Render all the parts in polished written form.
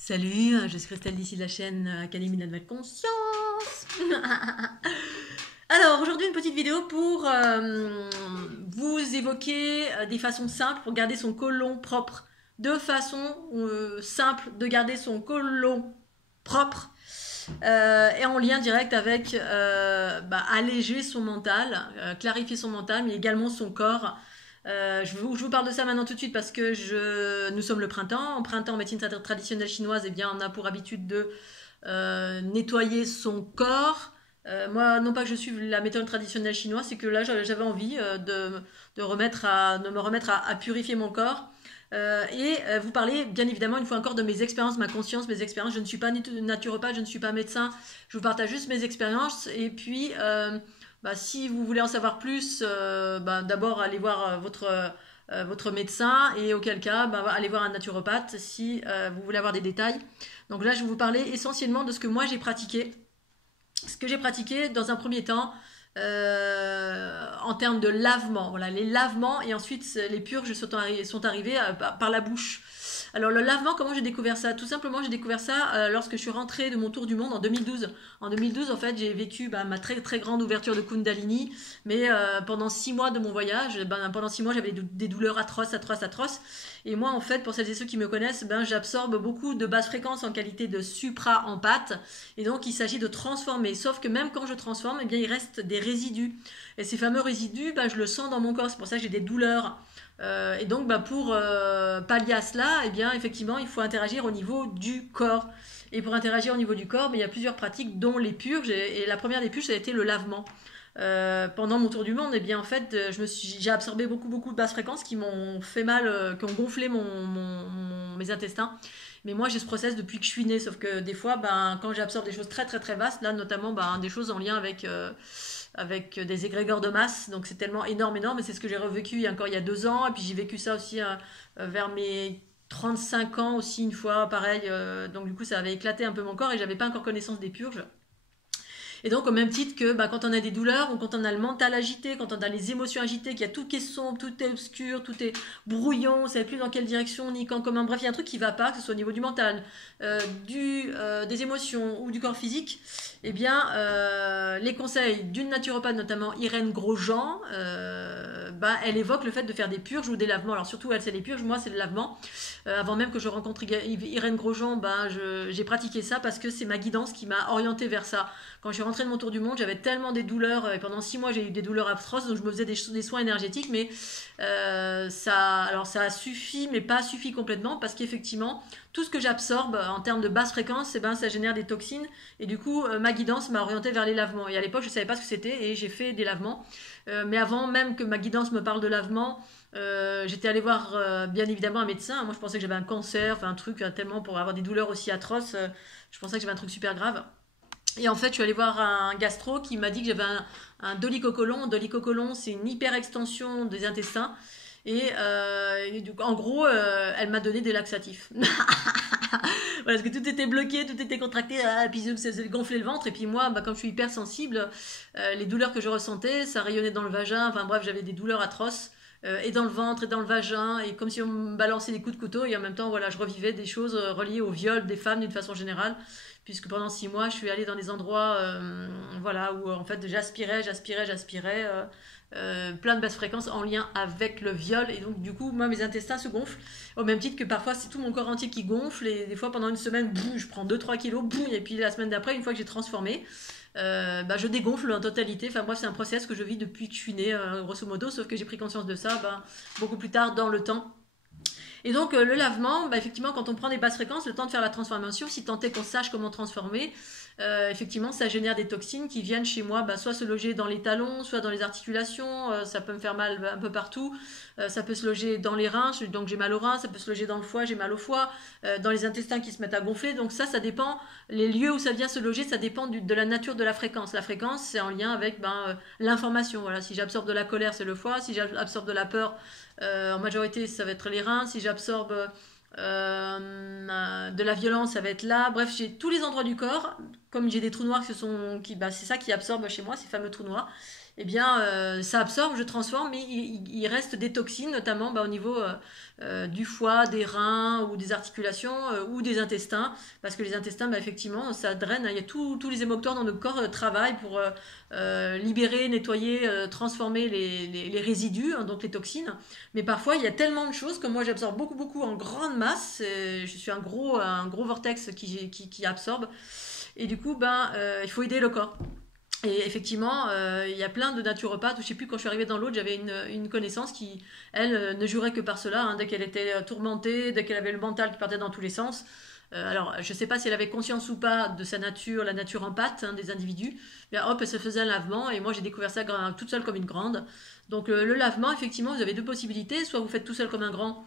Salut, je suis Christelle d'ici de la chaîne Académie de la Nouvelle Conscience. Alors aujourd'hui une petite vidéo pour vous évoquer des façons simples pour garder son côlon propre. Deux façons simples de garder son côlon propre et en lien direct avec alléger son mental, clarifier son mental mais également son corps. Je vous parle de ça maintenant tout de suite parce que nous sommes le printemps. En printemps, en médecine traditionnelle chinoise, eh bien, on a pour habitude de nettoyer son corps. Moi, non pas que je suive la méthode traditionnelle chinoise, c'est que là, j'avais envie de me remettre à purifier mon corps. Vous parler, bien évidemment, une fois encore, de mes expériences, ma conscience, mes expériences. Je ne suis pas naturopathe, je ne suis pas médecin. Je vous partage juste mes expériences. Et puis, si vous voulez en savoir plus, d'abord allez voir votre médecin et auquel cas, allez voir un naturopathe si vous voulez avoir des détails. Donc là, je vais vous parler essentiellement de ce que moi j'ai pratiqué. Ce que j'ai pratiqué dans un premier temps en termes de lavement. Voilà, les lavements et ensuite les purges sont arrivées par la bouche. Alors le lavement, comment j'ai découvert ça? Tout simplement, j'ai découvert ça lorsque je suis rentrée de mon tour du monde en 2012. En 2012, en fait, j'ai vécu ma très très grande ouverture de Kundalini, mais pendant 6 mois de mon voyage, pendant 6 mois, j'avais des douleurs atroces, atroces, atroces. Et moi, en fait, pour celles et ceux qui me connaissent, j'absorbe beaucoup de basses fréquences en qualité de supra en pâte. Et donc, il s'agit de transformer. Sauf que même quand je transforme, eh bien, il reste des résidus. Et ces fameux résidus, je le sens dans mon corps. C'est pour ça que j'ai des douleurs. Et donc, pour pallier à cela, eh bien, effectivement, il faut interagir au niveau du corps. Et pour interagir au niveau du corps, il y a plusieurs pratiques, dont les purges. Et la première des purges, ça a été le lavement. Pendant mon tour du monde, eh bien, en fait, j'ai absorbé beaucoup, beaucoup de basses fréquences qui m'ont fait mal, qui ont gonflé mes intestins. Mais moi, j'ai ce process depuis que je suis née. Sauf que des fois, quand j'absorbe des choses très, très, très vastes, là, notamment des choses en lien avec des égrégores de masse. Donc c'est tellement énorme, énorme. Et c'est ce que j'ai revécu il y a 2 ans. Et puis j'ai vécu ça aussi vers mes 35 ans aussi une fois, pareil. Donc du coup, ça avait éclaté un peu mon corps et j'avais pas encore connaissance des purges. Et donc, au même titre que quand on a des douleurs, ou quand on a le mental agité, quand on a les émotions agitées, qu'il y a tout qui est sombre, tout est obscur, tout est brouillon, on ne sait plus dans quelle direction, ni quand, comment, bref, il y a un truc qui ne va pas, que ce soit au niveau du mental, des émotions ou du corps physique, eh bien, les conseils d'une naturopathe, notamment Irène Grosjean, elle évoque le fait de faire des purges ou des lavements. Alors, surtout, elle, c'est les purges, moi, c'est le lavement. Avant même que je rencontre Irène Grosjean, j'ai pratiqué ça parce que c'est ma guidance qui m'a orientée vers ça. Quand je suis rentrée de mon tour du monde, j'avais tellement des douleurs, et pendant 6 mois j'ai eu des douleurs atroces, donc je me faisais des soins énergétiques, mais ça a suffi, mais pas suffi complètement, parce qu'effectivement, tout ce que j'absorbe en termes de basse fréquence, ça génère des toxines, et du coup, ma guidance m'a orientée vers les lavements. Et à l'époque, je ne savais pas ce que c'était, et j'ai fait des lavements. Mais avant même que ma guidance me parle de lavement, j'étais allée voir bien évidemment un médecin. Moi, je pensais que j'avais un cancer, enfin un truc tellement pour avoir des douleurs aussi atroces. Je pensais que j'avais un truc super grave. Et en fait, je suis allée voir un gastro qui m'a dit que j'avais un dolicocolon. Un dolicocolon, c'est une hyper extension des intestins. En gros, elle m'a donné des laxatifs. Parce que tout était bloqué, tout était contracté, et puis ça gonflait le ventre. Et puis moi, comme je suis hyper sensible, les douleurs que je ressentais, ça rayonnait dans le vagin. Enfin bref, j'avais des douleurs atroces. Et dans le ventre, et dans le vagin, et comme si on me balançait des coups de couteau. Et en même temps, voilà, je revivais des choses reliées au viol des femmes d'une façon générale. Puisque pendant 6 mois, je suis allée dans des endroits où en fait j'aspirais, plein de basses fréquences en lien avec le viol. Et donc du coup, moi, mes intestins se gonflent, au même titre que parfois c'est tout mon corps entier qui gonfle. Et des fois, pendant une semaine, boum, je prends 2-3 kilos, boum, et puis la semaine d'après, une fois que j'ai transformé, je dégonfle en totalité. Enfin bref, c'est un process que je vis depuis que je suis née, grosso modo, sauf que j'ai pris conscience de ça beaucoup plus tard dans le temps. Et donc le lavement, effectivement, quand on prend des basses fréquences, le temps de faire la transformation, si tant est qu'on sache comment transformer, effectivement, ça génère des toxines qui viennent chez moi, soit se loger dans les talons, soit dans les articulations, ça peut me faire mal un peu partout, ça peut se loger dans les reins, donc j'ai mal aux reins, ça peut se loger dans le foie, j'ai mal au foie, dans les intestins qui se mettent à gonfler, donc ça dépend, les lieux où ça vient se loger, ça dépend de la nature de la fréquence. La fréquence, c'est en lien avec l'information, voilà, si j'absorbe de la colère, c'est le foie, si j'absorbe de la peur, en majorité, ça va être les reins. Si j'absorbe de la violence, ça va être là. Bref, j'ai tous les endroits du corps. Comme j'ai des trous noirs c'est ça qui absorbe chez moi, ces fameux trous noirs. eh bien, ça absorbe, je transforme, mais il reste des toxines, notamment au niveau du foie, des reins ou des articulations ou des intestins, parce que les intestins, effectivement, ça draine. Il y a tous les hémoctores dans notre corps travaillent pour libérer, nettoyer, transformer les résidus, hein, donc les toxines. Mais parfois, il y a tellement de choses que moi, j'absorbe beaucoup en grande masse. Je suis un gros vortex qui absorbe. Et du coup, il faut aider le corps. Et effectivement, il y a plein de naturopathes. Je ne sais plus, quand je suis arrivée dans l'autre, j'avais une connaissance qui, elle, ne jurait que par cela, hein, dès qu'elle était tourmentée, dès qu'elle avait le mental qui partait dans tous les sens. Alors, je ne sais pas si elle avait conscience ou pas de sa nature, la nature en pâte, hein, des individus. Mais hop, elle se faisait un lavement, et moi j'ai découvert ça toute seule comme une grande. Donc le lavement, effectivement, vous avez deux possibilités. Soit vous faites tout seul comme un grand,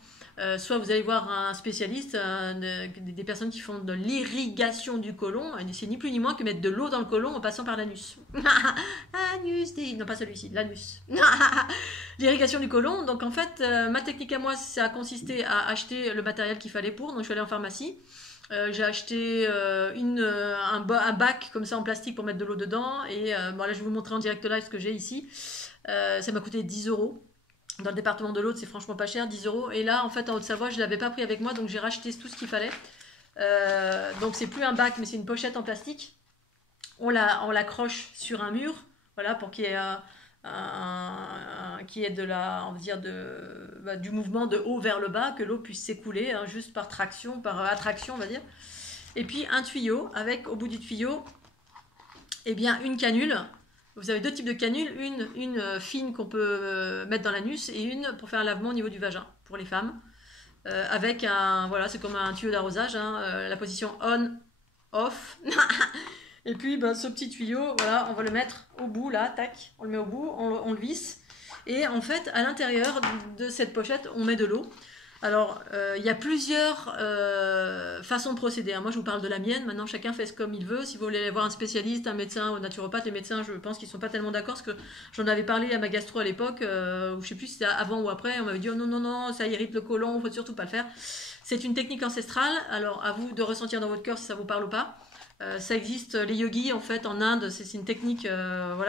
soit vous allez voir un spécialiste, des personnes qui font de l'irrigation du côlon. C'est ni plus ni moins que mettre de l'eau dans le côlon en passant par l'anus. Anus, non pas celui-ci, l'anus. L'irrigation du côlon. Donc en fait, ma technique à moi, ça a consisté à acheter le matériel qu'il fallait pour. Donc je suis allée en pharmacie. J'ai acheté un bac comme ça en plastique pour mettre de l'eau dedans. Et là, je vais vous montrer en direct live ce que j'ai ici. Ça m'a coûté 10 €. Dans le département de l'Aude, c'est franchement pas cher, 10 €. Et là, en fait, en Haute-Savoie, je ne l'avais pas pris avec moi, donc j'ai racheté tout ce qu'il fallait. Donc c'est plus un bac, mais c'est une pochette en plastique. On l'accroche sur un mur, voilà, pour qu'il y ait on va dire du mouvement de haut vers le bas, que l'eau puisse s'écouler, hein, juste par traction, par attraction, on va dire. Et puis un tuyau, avec au bout du tuyau, une canule. Vous avez deux types de canules, une fine qu'on peut mettre dans l'anus et une pour faire un lavement au niveau du vagin pour les femmes. Avec c'est comme un tuyau d'arrosage, hein, la position on-off. Et puis ce petit tuyau, voilà, on va le mettre au bout, là, tac, on le met au bout, on le visse. Et en fait, à l'intérieur de cette pochette, on met de l'eau. Alors, il y a plusieurs façons de procéder, hein. Moi, je vous parle de la mienne. Maintenant, chacun fait comme il veut. Si vous voulez aller voir un spécialiste, un médecin ou un naturopathe, les médecins, je pense qu'ils ne sont pas tellement d'accord, parce que j'en avais parlé à ma gastro à l'époque, je ne sais plus si c'était avant ou après. On m'avait dit, oh non, ça irrite le côlon, il ne faut surtout pas le faire. C'est une technique ancestrale. Alors, à vous de ressentir dans votre cœur si ça vous parle ou pas. Ça existe, les yogis en fait en Inde, c'est une technique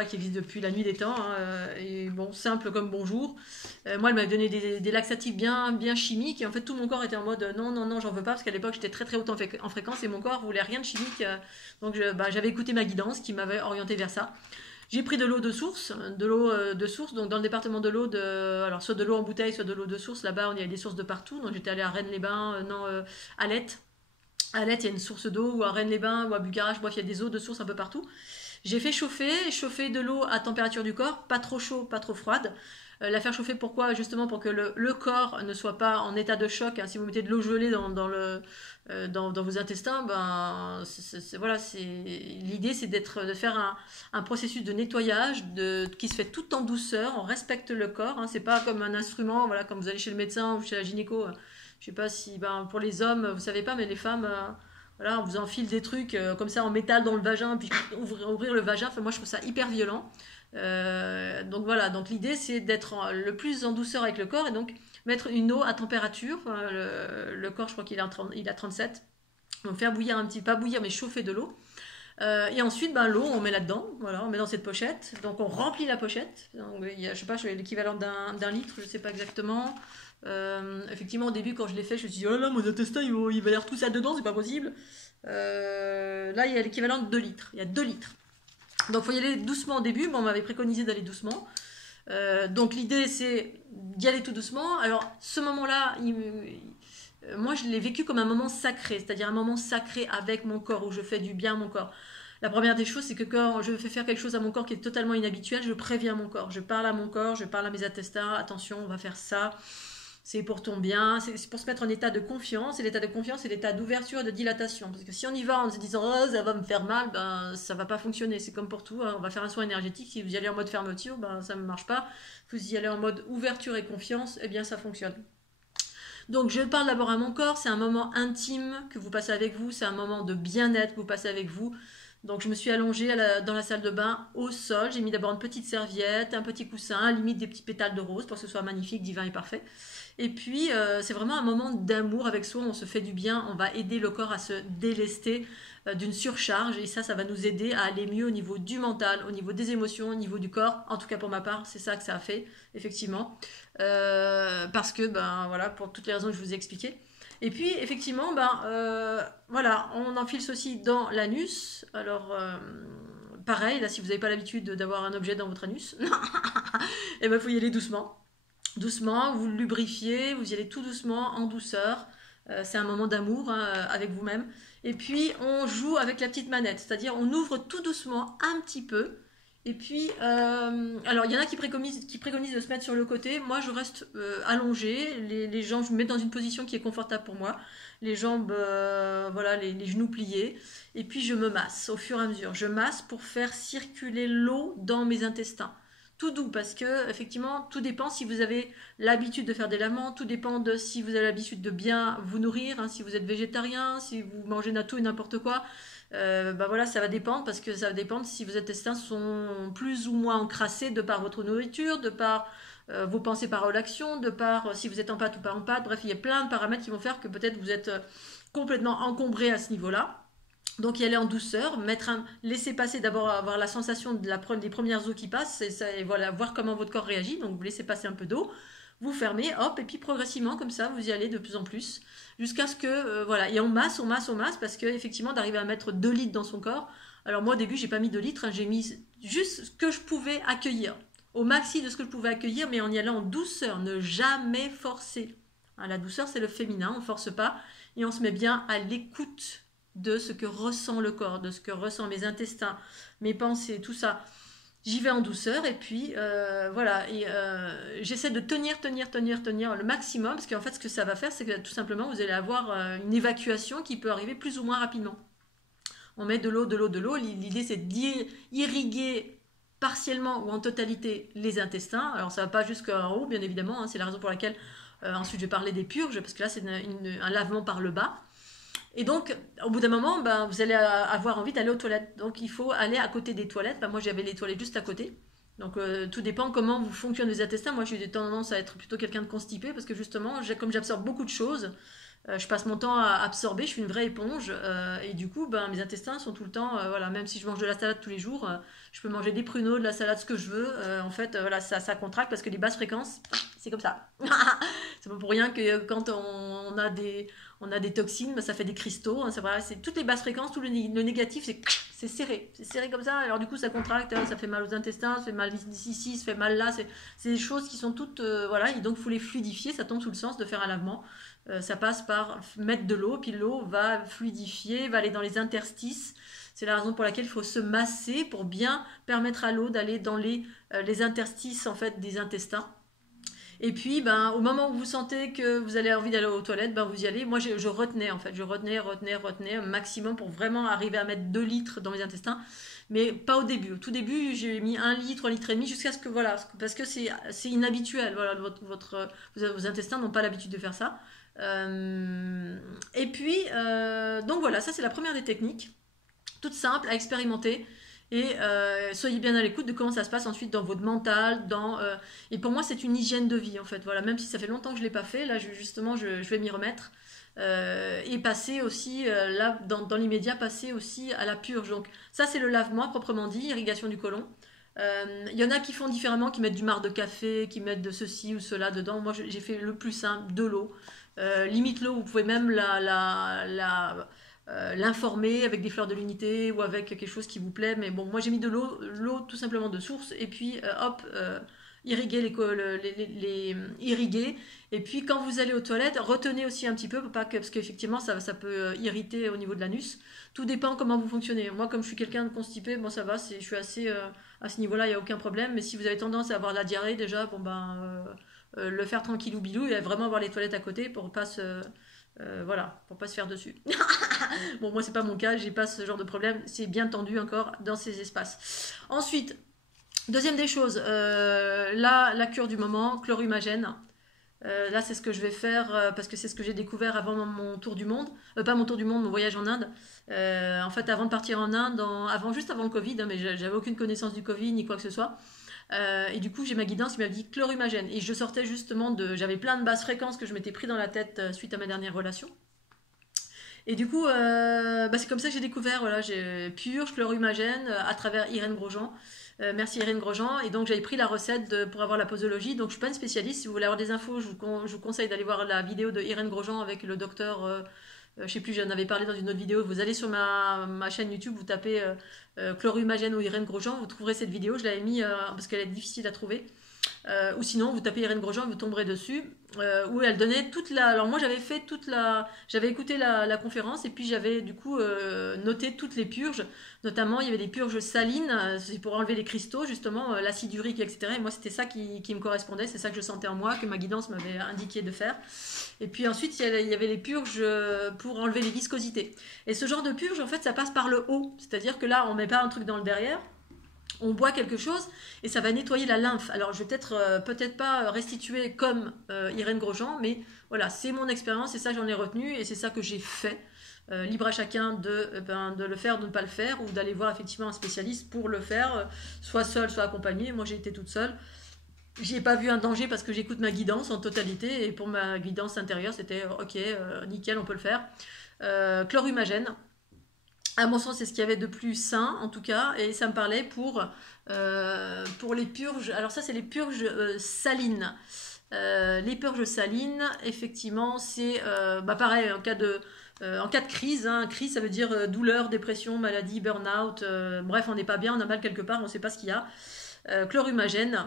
qui existe depuis la nuit des temps, hein, et bon, simple comme bonjour. Moi, elle m'avait donné des laxatifs bien chimiques, et en fait tout mon corps était en mode non, j'en veux pas, parce qu'à l'époque j'étais très haute en fréquence et mon corps voulait rien de chimique, donc j'avais écouté ma guidance qui m'avait orienté vers ça. J'ai pris de l'eau de source, donc dans le département de l'Aude, alors soit de l'eau en bouteille, soit de l'eau de source. Là-bas, il y a des sources de partout, donc j'étais allée à Rennes-les-Bains, à Lette. À Lette, il y a une source d'eau, ou à Rennes-les-Bains, ou à Bucarache, bref, il y a des eaux de source un peu partout. J'ai fait chauffer de l'eau à température du corps, pas trop chaud, pas trop froide. La faire chauffer, pourquoi? Justement pour que le corps ne soit pas en état de choc, hein. Si vous mettez de l'eau gelée dans vos intestins, l'idée c'est de faire un processus de nettoyage qui se fait tout en douceur, on respecte le corps, hein. C'est pas comme un instrument, voilà, comme vous allez chez le médecin ou chez la gynéco. Je sais pas si, pour les hommes, vous savez pas, mais les femmes, voilà, on vous enfile des trucs comme ça en métal dans le vagin, puis ouvrir le vagin. Enfin, moi, je trouve ça hyper violent. Donc voilà, donc l'idée, c'est d'être le plus en douceur avec le corps, et donc mettre une eau à température. Le corps, je crois qu'il est à 37. Donc faire bouillir un petit, pas bouillir, mais chauffer de l'eau. Et ensuite, l'eau, on met là-dedans, voilà, on met dans cette pochette. Donc on remplit la pochette. Donc, je sais pas, l'équivalent d'un litre, je sais pas exactement. Effectivement, au début, quand je l'ai fait, je me suis dit, oh là, mon intestin, il va y avoir tout ça dedans, c'est pas possible. Là, il y a l'équivalent de 2 litres. Il y a 2 litres. Donc, il faut y aller doucement au début. Bon, on m'avait préconisé d'aller doucement. Donc, l'idée, c'est d'y aller tout doucement. Alors, ce moment-là, moi, je l'ai vécu comme un moment sacré, c'est-à-dire un moment sacré avec mon corps, où je fais du bien à mon corps. La première des choses, c'est que quand je fais faire quelque chose à mon corps qui est totalement inhabituel, je préviens mon corps. Je parle à mon corps, je parle à mes intestins, attention, on va faire ça. C'est pour ton bien, c'est pour se mettre en état de confiance. Et l'état de confiance, c'est l'état d'ouverture et de dilatation. Parce que si on y va en se disant oh, ça va me faire mal, ça va pas fonctionner. C'est comme pour tout, hein. On va faire un soin énergétique. Si vous y allez en mode fermeture, ça ne marche pas. Si vous y allez en mode ouverture et confiance, eh bien ça fonctionne. Donc je parle d'abord à mon corps. C'est un moment intime que vous passez avec vous. C'est un moment de bien-être que vous passez avec vous. Donc je me suis allongée dans la salle de bain au sol. J'ai mis d'abord une petite serviette, un petit coussin, limite des petits pétales de rose pour que ce soit magnifique, divin et parfait. Et puis c'est vraiment un moment d'amour avec soi. On se fait du bien, on va aider le corps à se délester d'une surcharge. Et ça va nous aider à aller mieux au niveau du mental, au niveau des émotions, au niveau du corps. En tout cas pour ma part, c'est ça que ça a fait, effectivement. Parce que, ben voilà, pour toutes les raisons que je vous ai expliquées. Et puis, effectivement, voilà, on enfile ceci dans l'anus. Alors, pareil, là, si vous n'avez pas l'habitude d'avoir un objet dans votre anus, et ben, faut y aller doucement. Doucement, vous le lubrifiez, vous y allez tout doucement, en douceur. C'est un moment d'amour avec vous-même. Et puis, on joue avec la petite manette, c'est-à-dire on ouvre tout doucement un petit peu. Et puis, alors il y en a qui préconisent de se mettre sur le côté. Moi, je reste allongée. Les jambes, je me mets dans une position qui est confortable pour moi. Les jambes, voilà, les genoux pliés. Et puis, je me masse au fur et à mesure. Je masse pour faire circuler l'eau dans mes intestins. Tout doux, parce que effectivement, tout dépend si vous avez l'habitude de faire des lavements. Tout dépend de si vous avez l'habitude de bien vous nourrir, hein, si vous êtes végétarien, si vous mangez tout et n'importe quoi. Voilà, ça va dépendre parce que ça va dépendre si vos intestins sont plus ou moins encrassés de par votre nourriture, de par vos pensées par l'action, de par si vous êtes en pâte ou pas en pâte. Bref, il y a plein de paramètres qui vont faire que peut-être vous êtes complètement encombré à ce niveau-là. Donc y aller en douceur, laisser passer d'abord avoir la sensation des premières eaux qui passent et voilà, voir comment votre corps réagit. Donc vous laissez passer un peu d'eau, vous fermez, hop, et puis progressivement comme ça vous y allez de plus en plus jusqu'à ce que voilà, et on masse parce que effectivement d'arriver à mettre 2 litres dans son corps. Alors moi au début j'ai pas mis 2 litres, hein, j'ai mis juste ce que je pouvais accueillir, au maxi de ce que je pouvais accueillir, mais en y allant en douceur, ne jamais forcer. Hein, la douceur c'est le féminin, on force pas et on se met bien à l'écoute de ce que ressent le corps, de ce que ressent mes intestins, mes pensées, tout ça. J'y vais en douceur et puis voilà, et j'essaie de tenir le maximum parce qu'en fait ce que ça va faire c'est que tout simplement vous allez avoir une évacuation qui peut arriver plus ou moins rapidement. On met de l'eau, l'idée c'est d'irriguer partiellement ou en totalité les intestins. Alors ça va pas jusqu'en haut bien évidemment, hein, c'est la raison pour laquelle ensuite je vais parler des purges parce que là c'est un lavement par le bas. Et donc, au bout d'un moment, vous allez avoir envie d'aller aux toilettes. Donc, il faut aller à côté des toilettes. Moi, j'avais les toilettes juste à côté. Donc, tout dépend comment vous fonctionnent les intestins. Moi, j'ai des tendances à être plutôt quelqu'un de constipé parce que justement, comme j'absorbe beaucoup de choses, je passe mon temps à absorber. Je suis une vraie éponge. Et du coup, mes intestins sont tout le temps... voilà, même si je mange de la salade tous les jours, je peux manger des pruneaux, de la salade, ce que je veux. En fait, voilà, ça contracte parce que les basses fréquences, c'est comme ça. C'est pas pour rien que quand on a des toxines, ça fait des cristaux. Hein, c'est vrai, c'est toutes les basses fréquences, tout le négatif, c'est serré comme ça. Alors du coup, ça contracte, ça fait mal aux intestins, ça fait mal ici, ça fait mal là. C'est des choses qui sont toutes, voilà. Et donc, il faut les fluidifier. Ça tombe sous le sens de faire un lavement. Ça passe par mettre de l'eau, puis l'eau va fluidifier, va aller dans les interstices. C'est la raison pour laquelle il faut se masser pour bien permettre à l'eau d'aller dans les interstices en fait des intestins. Et puis, au moment où vous sentez que vous avez envie d'aller aux toilettes, vous y allez. Moi, je retenais, en fait. Je retenais un maximum pour vraiment arriver à mettre 2 litres dans mes intestins. Mais pas au début. Au tout début, j'ai mis 1 litre, 1 litre et demi, jusqu'à ce que, voilà, parce que c'est inhabituel. Voilà, vos intestins n'ont pas l'habitude de faire ça. Et puis, donc voilà, ça c'est la première des techniques. Toute simple à expérimenter. Et soyez bien à l'écoute de comment ça se passe ensuite dans votre mental. Et pour moi, c'est une hygiène de vie, en fait. Voilà, même si ça fait longtemps que je ne l'ai pas fait, là, je vais m'y remettre. Et passer aussi, là, dans l'immédiat, passer aussi à la purge. Donc, ça, c'est le lavement, proprement dit, irrigation du côlon. Il y en a qui font différemment, qui mettent du marc de café, qui mettent de ceci ou cela dedans. Moi, j'ai fait le plus simple, de l'eau. Limite l'eau, vous pouvez même l'informer avec des fleurs de l'unité ou avec quelque chose qui vous plaît, mais bon, moi j'ai mis de l'eau tout simplement de source et puis irriguer irriguer. Et puis quand vous allez aux toilettes, retenez aussi un petit peu parce qu'effectivement ça peut irriter au niveau de l'anus. Tout dépend comment vous fonctionnez. Moi comme je suis quelqu'un de constipé, bon ça va, je suis assez à ce niveau-là, il n'y a aucun problème, mais si vous avez tendance à avoir la diarrhée déjà, le faire tranquillou bilou et vraiment avoir les toilettes à côté pour pas pour pas se faire dessus. Bon, moi c'est pas mon cas, j'ai pas ce genre de problème, c'est bien tendu encore dans ces espaces. Ensuite, deuxième des choses, la cure du moment, chlorhumagène. Là, c'est ce que je vais faire parce que c'est ce que j'ai découvert avant mon tour du monde. Pas mon tour du monde, mon voyage en Inde. En fait, avant de partir en Inde, juste avant le Covid, hein, mais j'avais aucune connaissance du Covid ni quoi que ce soit. Et du coup, j'ai ma guidance qui m'a dit chlorhumagène. Et je sortais justement j'avais plein de basses fréquences que je m'étais pris dans la tête suite à ma dernière relation. Et du coup, c'est comme ça que j'ai découvert, voilà, j'ai purge, chlorhumagène à travers Irène Grosjean. Merci Irène Grosjean. Et donc j'avais pris la recette pour avoir la posologie. Donc je suis pas une spécialiste. Si vous voulez avoir des infos, je vous conseille d'aller voir la vidéo de Irène Grosjean avec le docteur. Je sais plus, j'en avais parlé dans une autre vidéo. Vous allez sur ma chaîne YouTube, vous tapez chlorhumagène ou Irène Grosjean, vous trouverez cette vidéo. Je l'avais mis parce qu'elle est difficile à trouver. Ou sinon, vous tapez Irène Grosjean, vous tomberez dessus, où elle donnait toute la. Alors moi, j'avais écouté la conférence et puis j'avais du coup noté toutes les purges. Notamment, il y avait des purges salines, c'est pour enlever les cristaux, justement, l'acide urique, etc. Et moi, c'était ça qui me correspondait, c'est ça que je sentais en moi, que ma guidance m'avait indiqué de faire. Et puis ensuite, il y avait les purges pour enlever les viscosités. Et ce genre de purge, en fait, ça passe par le haut, c'est-à-dire que là, on met pas un truc dans le derrière. On boit quelque chose et ça va nettoyer la lymphe. Alors je vais peut-être pas restituer comme Irène Grosjean, mais voilà, c'est mon expérience, c'est ça que j'en ai retenu et c'est ça que j'ai fait. Libre à chacun de le faire, de ne pas le faire, ou d'aller voir effectivement un spécialiste pour le faire, soit seul, soit accompagné. Moi j'ai été toute seule. J'ai pas vu un danger parce que j'écoute ma guidance en totalité et pour ma guidance intérieure c'était ok, nickel, on peut le faire. Chlorhumagène. À mon sens, c'est ce qu'il y avait de plus sain, en tout cas, et ça me parlait pour les purges. Alors ça, c'est les purges salines. Les purges salines, effectivement, c'est pareil, en cas de crise. Hein, crise, ça veut dire douleur, dépression, maladie, burn-out. Bref, on n'est pas bien, on a mal quelque part, on ne sait pas ce qu'il y a. Chlorhumagène.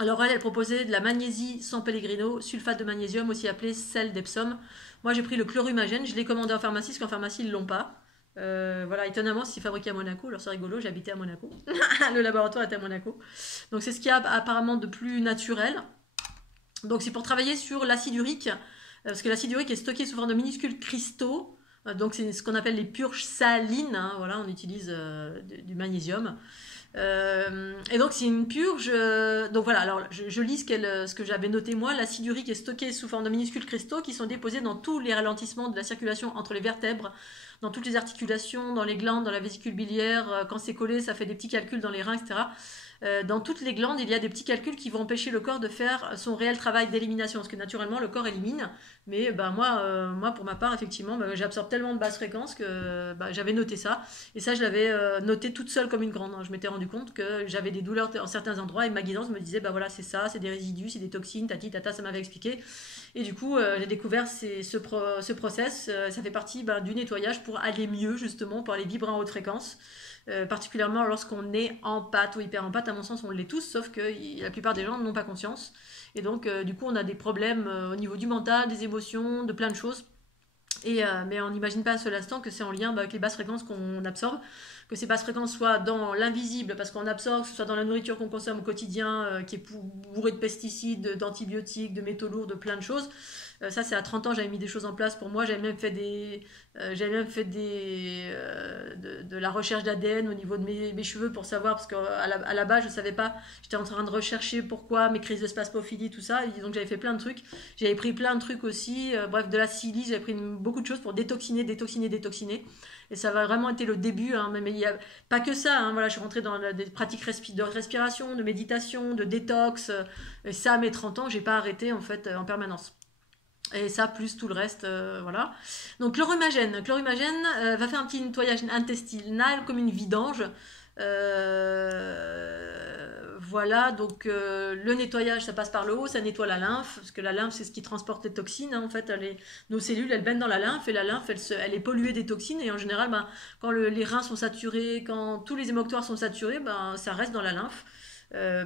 Alors elle proposait de la magnésie sans pellegrino, sulfate de magnésium, aussi appelé sel d'Epsom. Moi, j'ai pris le chlorhumagène, je l'ai commandé en pharmacie, parce qu'en pharmacie, ils ne l'ont pas. Voilà, étonnamment, c'est fabriqué à Monaco. Alors c'est rigolo, j'habitais à Monaco. Le laboratoire était à Monaco. Donc c'est ce qu'il y a apparemment de plus naturel. Donc c'est pour travailler sur l'acide urique, parce que l'acide urique est stocké sous forme de minuscules cristaux. Donc c'est ce qu'on appelle les purges salines. Hein, voilà, on utilise du magnésium. Et donc c'est une purge. Donc voilà, alors je lis ce que j'avais noté moi. L'acide urique est stocké sous forme de minuscules cristaux qui sont déposés dans tous les ralentissements de la circulation entre les vertèbres, dans toutes les articulations, dans les glandes, dans la vésicule biliaire. Quand c'est collé, ça fait des petits calculs dans les reins, etc. Dans toutes les glandes, il y a des petits calculs qui vont empêcher le corps de faire son réel travail d'élimination, parce que naturellement le corps élimine, mais moi pour ma part effectivement j'absorbe tellement de basses fréquences que j'avais noté ça, et ça je l'avais noté toute seule comme une grande. Je m'étais rendu compte que j'avais des douleurs en certains endroits et ma guidance me disait voilà c'est ça, c'est des résidus, c'est des toxines, tati tata, ça m'avait expliqué. Et du coup j'ai découvert ce process, ça fait partie du nettoyage pour aller mieux justement, pour aller vibrer en haute fréquence. Particulièrement lorsqu'on est en pâte ou hyper en pâte, à mon sens on l'est tous, sauf que la plupart des gens n'ont pas conscience, et donc du coup on a des problèmes au niveau du mental, des émotions, de plein de choses, mais on n'imagine pas un seul instant que c'est en lien avec les basses fréquences qu'on absorbe, que ces basses fréquences soient dans l'invisible parce qu'on absorbe, que ce soit dans la nourriture qu'on consomme au quotidien qui est bourrée de pesticides, d'antibiotiques, de métaux lourds, de plein de choses. Ça c'est à 30 ans, j'avais mis des choses en place pour moi, j'avais même fait de la recherche d'ADN au niveau de mes cheveux pour savoir, parce qu'à la base je savais pas, j'étais en train de rechercher pourquoi mes crises de spasmophilie, tout ça, et donc j'avais fait plein de trucs, j'avais pris plein de trucs aussi, bref, de la silice, j'avais pris beaucoup de choses pour détoxiner, et ça va vraiment été le début, hein, mais il n'y a pas que ça, hein, voilà, je suis rentrée dans des pratiques de respiration, de méditation, de détox, et ça à mes 30 ans, j'ai pas arrêté en fait en permanence. Et ça, plus tout le reste, voilà. Donc, chlorhumagène va faire un petit nettoyage intestinal comme une vidange. Voilà, donc le nettoyage, ça passe par le haut, ça nettoie la lymphe, parce que la lymphe, c'est ce qui transporte les toxines. Hein, en fait, nos cellules, elles baignent dans la lymphe, et la lymphe, elle est polluée des toxines. Et en général, quand les reins sont saturés, quand tous les émoctoires sont saturés, ça reste dans la lymphe.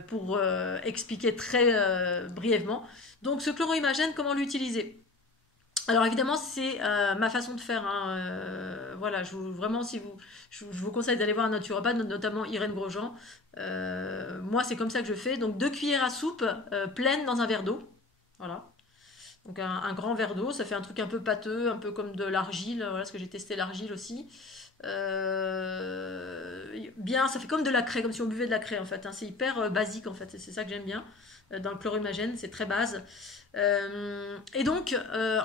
Pour expliquer très brièvement. Donc ce chlorhumagène, comment l'utiliser? Alors évidemment c'est ma façon de faire. Hein, voilà, vraiment je vous conseille d'aller voir un naturopathe, notamment Irène Grosjean. Moi c'est comme ça que je fais. Donc 2 cuillères à soupe pleines dans un verre d'eau. Voilà. Donc un grand verre d'eau, ça fait un truc un peu pâteux, un peu comme de l'argile, voilà, parce que j'ai testé l'argile aussi. Bien, ça fait comme de la craie, comme si on buvait de la craie en fait, hein. C'est hyper basique en fait, c'est ça que j'aime bien dans le chloromagène, c'est très base. Et donc,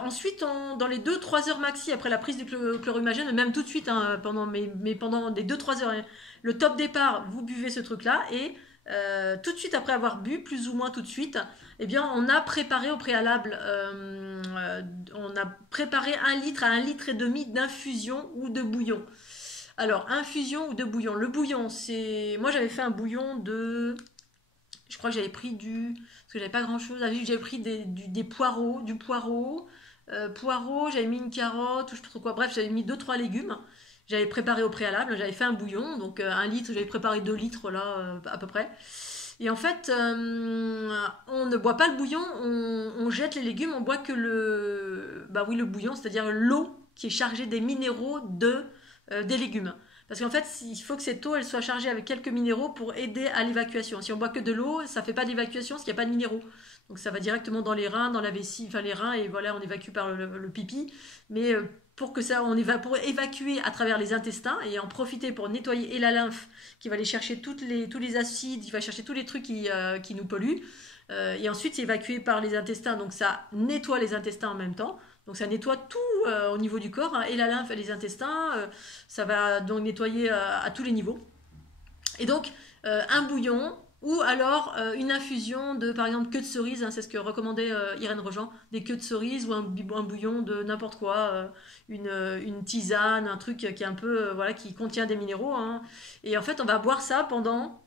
ensuite, dans les 2-3 heures maxi après la prise du chloromagène, même tout de suite, hein, mais pendant des 2-3 heures, hein, le top départ, vous buvez ce truc-là, et tout de suite après avoir bu, plus ou moins tout de suite, eh bien, on a préparé au préalable, on a préparé 1 litre à 1,5 litre d'infusion ou de bouillon. Alors, infusion ou de bouillon. Le bouillon, c'est. Moi, j'avais fait un bouillon de. Je crois que j'avais pris du. Parce que j'avais pas grand chose. J'avais pris des poireaux, du poireau. Poireau, j'avais mis une carotte, ou je sais pas trop quoi. Bref, j'avais mis 2-3 légumes. J'avais préparé au préalable. J'avais fait un bouillon. Donc, 1 litre, j'avais préparé 2 litres, là, à peu près. Et en fait, on ne boit pas le bouillon, on jette les légumes, on boit que bah oui, le bouillon, c'est-à-dire l'eau qui est chargée des minéraux des légumes. Parce qu'en fait, il faut que cette eau elle soit chargée avec quelques minéraux pour aider à l'évacuation. Si on boit que de l'eau, ça ne fait pas d'évacuation parce qu'il n'y a pas de minéraux. Donc ça va directement dans les reins, dans la vessie, enfin les reins, et voilà, on évacue par le pipi. Mais pour que ça, pour évacuer à travers les intestins et en profiter pour nettoyer et la lymphe qui va aller chercher tous les acides, qui va chercher tous les trucs qui nous polluent. Et ensuite, c'est évacué par les intestins, donc ça nettoie les intestins en même temps. Donc ça nettoie tout au niveau du corps, hein, et la lymphe et les intestins. Ça va donc nettoyer à tous les niveaux. Et donc, un bouillon ou alors une infusion de, par exemple, queue de cerise, hein, c'est ce que recommandait Irène Rejean, des queues de cerise ou un bouillon de n'importe quoi, une tisane, un truc qui est un peu, voilà, qui contient des minéraux, hein. Et en fait, on va boire ça pendant.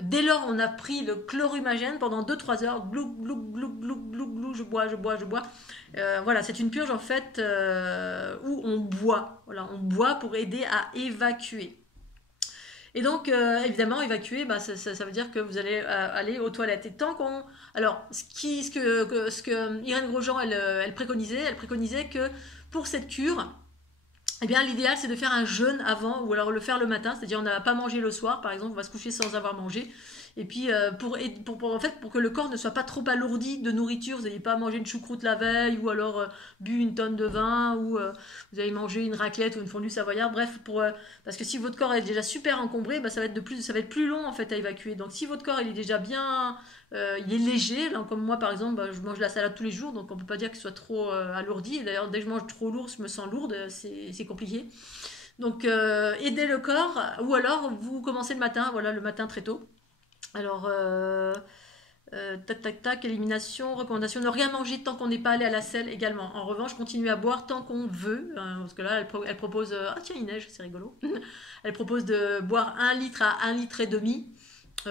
Dès lors, on a pris le chlorumagène pendant 2-3 heures. Glou, glou, glou, glou, glou, glou, je bois, je bois, je bois. Voilà, c'est une purge en fait où on boit. Voilà, on boit pour aider à évacuer. Et donc, évidemment, évacuer, bah, ça veut dire que vous allez aller aux toilettes. Et tant qu'on. Alors, ce que Irène Grosjean, elle préconisait que pour cette cure, eh bien, l'idéal, c'est de faire un jeûne avant, ou alors le faire le matin, c'est-à-dire on n'a pas mangé le soir, par exemple, on va se coucher sans avoir mangé. Et puis, en fait, pour que le corps ne soit pas trop alourdi de nourriture, vous n'ayez pas mangé une choucroute la veille, ou alors bu une tonne de vin, ou vous avez mangé une raclette ou une fondue savoyarde, bref, parce que si votre corps est déjà super encombré, bah, ça va être plus long en fait à évacuer. Donc si votre corps il est déjà bien, il est léger, là, comme moi par exemple, bah, je mange de la salade tous les jours, donc on peut pas dire qu'il soit trop alourdi. D'ailleurs, dès que je mange trop lourd, je me sens lourde, c'est compliqué. Donc aider le corps, ou alors vous commencez le matin, voilà, le matin très tôt. Alors, tac, tac, tac, élimination, recommandation, ne rien manger tant qu'on n'est pas allé à la selle également. En revanche, continuer à boire tant qu'on veut, hein, parce que là, elle propose, ah tiens, il neige, c'est rigolo. Elle propose de boire 1 litre à 1,5 litre.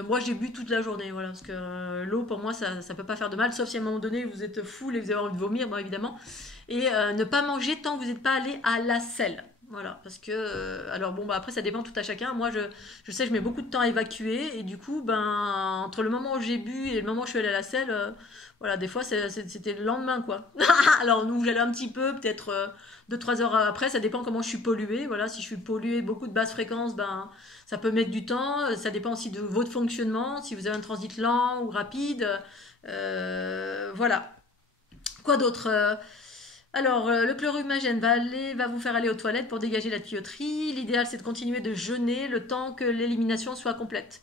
Moi, j'ai bu toute la journée, voilà, parce que l'eau, pour moi, ça ne peut pas faire de mal, sauf si à un moment donné, vous êtes full et vous avez envie de vomir, bon, évidemment. Et ne pas manger tant que vous n'êtes pas allé à la selle. Voilà, parce que. Alors, bon, bah, après, ça dépend tout à chacun. Moi, je sais que je mets beaucoup de temps à évacuer, et du coup, ben, entre le moment où j'ai bu et le moment où je suis allée à la selle, voilà, des fois, c'était le lendemain, quoi. Alors, nous, j'allais un petit peu, peut-être 2-3 heures après, ça dépend comment je suis polluée. Voilà, si je suis polluée, beaucoup de basse fréquence, ben, ça peut mettre du temps. Ça dépend aussi de votre fonctionnement, si vous avez un transit lent ou rapide. Voilà. Quoi d'autre alors, le chlorumagène va vous faire aller aux toilettes pour dégager la tuyauterie. L'idéal, c'est de continuer de jeûner le temps que l'élimination soit complète.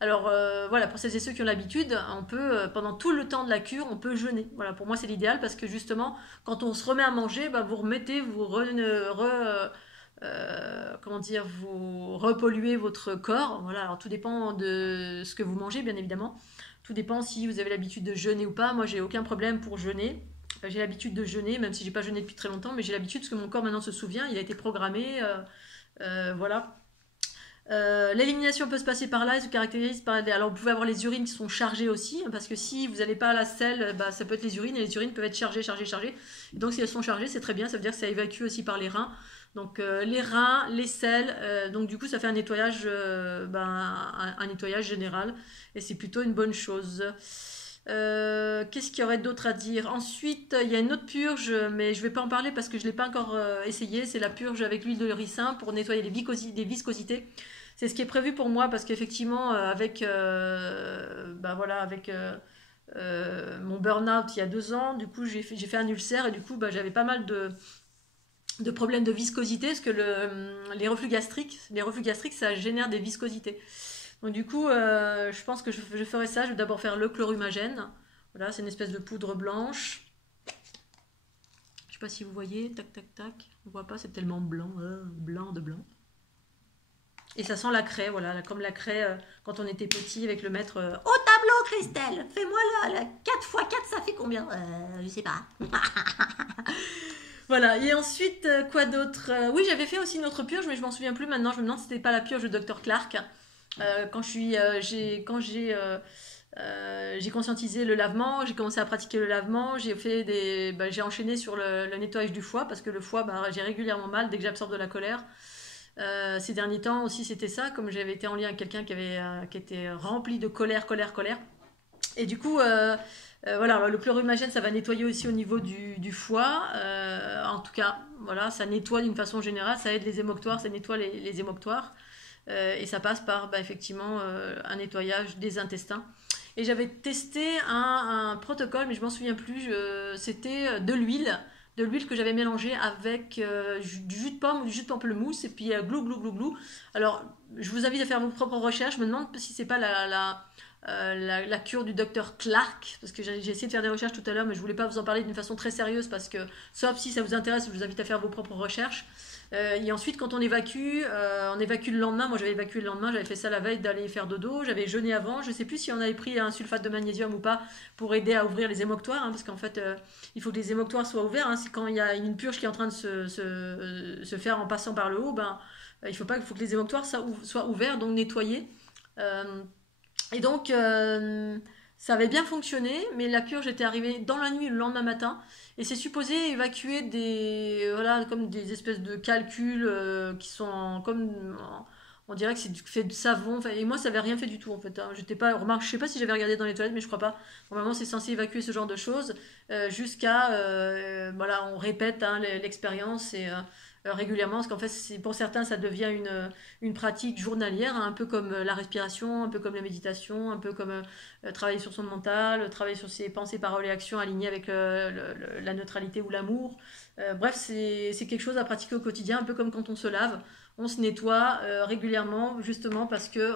Alors, voilà, pour celles et ceux qui ont l'habitude, on peut, pendant tout le temps de la cure, on peut jeûner. Voilà, pour moi, c'est l'idéal parce que justement, quand on se remet à manger, bah, vous remettez, comment dire, vous repolluez votre corps. Voilà, alors tout dépend de ce que vous mangez, bien évidemment. Tout dépend si vous avez l'habitude de jeûner ou pas. Moi, j'ai aucun problème pour jeûner. J'ai l'habitude de jeûner, même si j'ai pas jeûné depuis très longtemps, mais j'ai l'habitude parce que mon corps maintenant se souvient, il a été programmé, voilà. L'élimination peut se passer par là, elle se caractérise par. Alors vous pouvez avoir les urines qui sont chargées aussi, hein, parce que si vous n'allez pas à la selle, bah, ça peut être les urines, et les urines peuvent être chargées. Et donc si elles sont chargées, c'est très bien, ça veut dire que ça évacue aussi par les reins. Donc les reins, les selles, donc du coup ça fait un nettoyage, un nettoyage général, et c'est plutôt une bonne chose. Qu'est-ce qu'il y aurait d'autre à dire? Ensuite, il y a une autre purge, mais je ne vais pas en parler parce que je ne l'ai pas encore essayé. C'est la purge avec l'huile de ricin pour nettoyer les viscosités. C'est ce qui est prévu pour moi parce qu'effectivement, avec mon burn-out il y a 2 ans. Du coup, j'ai fait un ulcère et du coup, bah, j'avais pas mal de problèmes de viscosité parce que les reflux gastriques, ça génère des viscosités. Donc du coup, je pense que je ferai ça. Je vais d'abord faire le chlorumagène. Voilà, c'est une espèce de poudre blanche. Je sais pas si vous voyez, tac tac tac. On voit pas, c'est tellement blanc, blanc de blanc. Et ça sent la craie, voilà, comme la craie quand on était petit avec le maître. Au tableau, Christelle, fais-moi là, 4 x 4, ça fait combien Je sais pas. Voilà, et ensuite, quoi d'autre Oui, j'avais fait aussi une autre purge, mais je m'en souviens plus maintenant. Je me demande si c'était pas la purge de Dr Clark. J'ai conscientisé le lavement, j'ai commencé à pratiquer le lavement, j'ai enchaîné sur le nettoyage du foie parce que le foie, bah, j'ai régulièrement mal dès que j'absorbe de la colère. Ces derniers temps aussi, c'était ça, comme j'avais été en lien avec quelqu'un qui était rempli de colère, colère, colère. Et du coup, voilà, le chlorumagène, ça va nettoyer aussi au niveau du foie. En tout cas, voilà, ça nettoie d'une façon générale, ça aide les émoctoires, ça nettoie les émoctoires. Et ça passe par effectivement un nettoyage des intestins. Et j'avais testé un protocole, mais je m'en souviens plus. C'était de l'huile que j'avais mélangée avec du jus de pomme ou du jus de pamplemousse et puis glou glou glou glou. Alors, je vous invite à faire vos propres recherches. Je me demande si c'est pas la cure du docteur Clark, parce que j'ai essayé de faire des recherches tout à l'heure, mais je voulais pas vous en parler d'une façon très sérieuse parce que, sauf si ça vous intéresse, je vous invite à faire vos propres recherches. Et ensuite, quand on évacue le lendemain. Moi, j'avais évacué le lendemain, j'avais fait ça la veille d'aller faire dodo. J'avais jeûné avant. Je sais plus si on avait pris un sulfate de magnésium ou pas pour aider à ouvrir les émoctoires, hein, parce qu'en fait, il faut que les émoctoires soient ouverts. Hein. Quand il y a une purge qui est en train de se faire en passant par le haut, ben, il faut que les émoctoires soient ouverts, donc nettoyés. Et donc, ça avait bien fonctionné, mais la purge était arrivée dans la nuit le lendemain matin. Et c'est supposé évacuer voilà, comme des espèces de calculs qui sont on dirait que c'est fait de savon. Enfin, et moi, ça avait rien fait du tout en fait. Hein. J'étais pas, remarque, je sais pas si j'avais regardé dans les toilettes, mais je crois pas. Normalement, c'est censé évacuer ce genre de choses jusqu'à, voilà, on répète hein, l'expérience et régulièrement, parce qu'en fait, pour certains, ça devient une pratique journalière, hein, un peu comme la respiration, un peu comme la méditation, un peu comme travailler sur son mental, travailler sur ses pensées, paroles et actions alignées avec la neutralité ou l'amour. Bref, c'est quelque chose à pratiquer au quotidien, un peu comme quand on se lave. On se nettoie régulièrement, justement parce que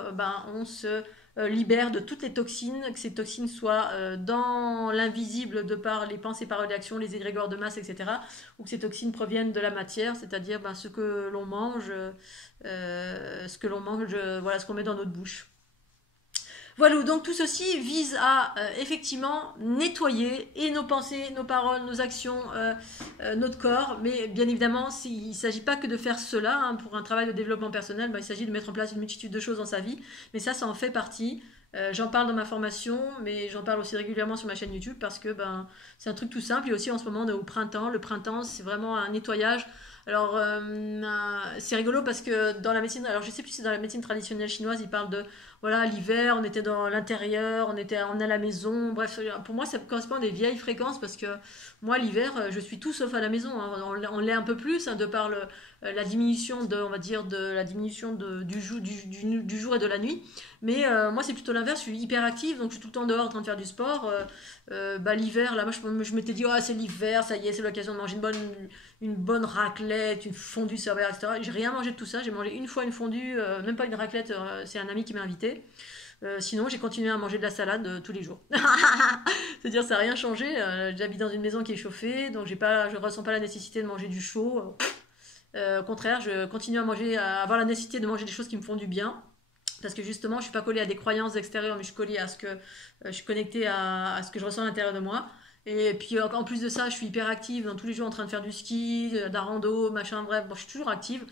on se libère de toutes les toxines, que ces toxines soient dans l'invisible de par les pensées, paroles et actions, les égrégores de masse, etc. Ou que ces toxines proviennent de la matière, c'est-à-dire ce que l'on mange, voilà, ce qu'on met dans notre bouche. Voilà, donc tout ceci vise à effectivement nettoyer et nos pensées, nos paroles, nos actions, notre corps. Mais bien évidemment, il ne s'agit pas que de faire cela. Hein, pour un travail de développement personnel, il s'agit de mettre en place une multitude de choses dans sa vie. Mais ça en fait partie. J'en parle dans ma formation, mais j'en parle aussi régulièrement sur ma chaîne YouTube parce que c'est un truc tout simple. Et aussi en ce moment, on est au printemps. Le printemps, c'est vraiment un nettoyage. Alors, c'est rigolo parce que dans la médecine, alors je sais plus si dans la médecine traditionnelle chinoise, ils parlent de, voilà, l'hiver, on était dans l'intérieur, on est à la maison. Bref, pour moi, ça correspond à des vieilles fréquences parce que moi, l'hiver, je suis tout sauf à la maison. Hein. On l'est un peu plus hein, de par la diminution on va dire, du jour et de la nuit. Mais moi, c'est plutôt l'inverse. Je suis hyper active, donc je suis tout le temps dehors en train de faire du sport. L'hiver, là, moi, je m'étais dit, oh, c'est l'hiver, ça y est, c'est l'occasion de manger une bonne raclette, une fondue savoyarde, etc. J'ai rien mangé de tout ça. J'ai mangé une fois une fondue, même pas une raclette. C'est un ami qui m'a invité. Sinon, j'ai continué à manger de la salade tous les jours. C'est-à-dire, ça n'a rien changé. J'habite dans une maison qui est chauffée, donc je ressens pas la nécessité de manger du chaud. Au contraire, je continue à avoir la nécessité de manger des choses qui me font du bien. Parce que justement, je suis pas collée à des croyances extérieures, mais je suis collée je suis connectée à ce que je ressens à l'intérieur de moi. Et puis en plus de ça, je suis hyper active, dans tous les jours en train de faire du ski, de la rando, machin, bref, je suis toujours active.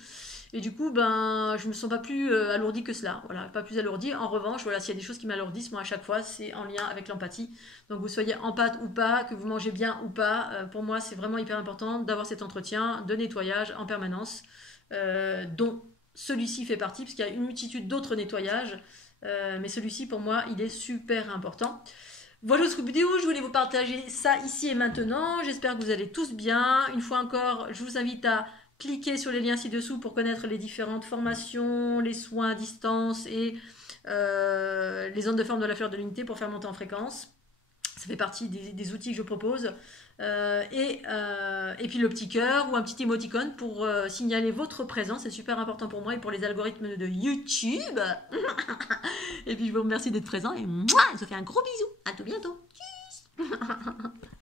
Et du coup, je me sens pas plus alourdie que cela. Voilà, pas plus alourdie. En revanche, voilà, s'il y a des choses qui m'alourdissent, moi à chaque fois, c'est en lien avec l'empathie. Donc vous soyez empathe ou pas, que vous mangez bien ou pas, pour moi, c'est vraiment hyper important d'avoir cet entretien de nettoyage en permanence, dont celui-ci fait partie, parce qu'il y a une multitude d'autres nettoyages, mais celui-ci, pour moi, il est super important. Voilà ce vidéo, je voulais vous partager ça ici et maintenant. J'espère que vous allez tous bien. Une fois encore, je vous invite à cliquer sur les liens ci-dessous pour connaître les différentes formations, les soins à distance et les ondes de forme de la fleur de l'unité pour faire monter en fréquence. Ça fait partie des outils que je propose. Et puis le petit cœur ou un petit émoticône pour signaler votre présence. C'est super important pour moi et pour les algorithmes de YouTube. Et puis je vous remercie d'être présent. Et moi, je vous fais un gros bisou. À tout bientôt. Tchuss.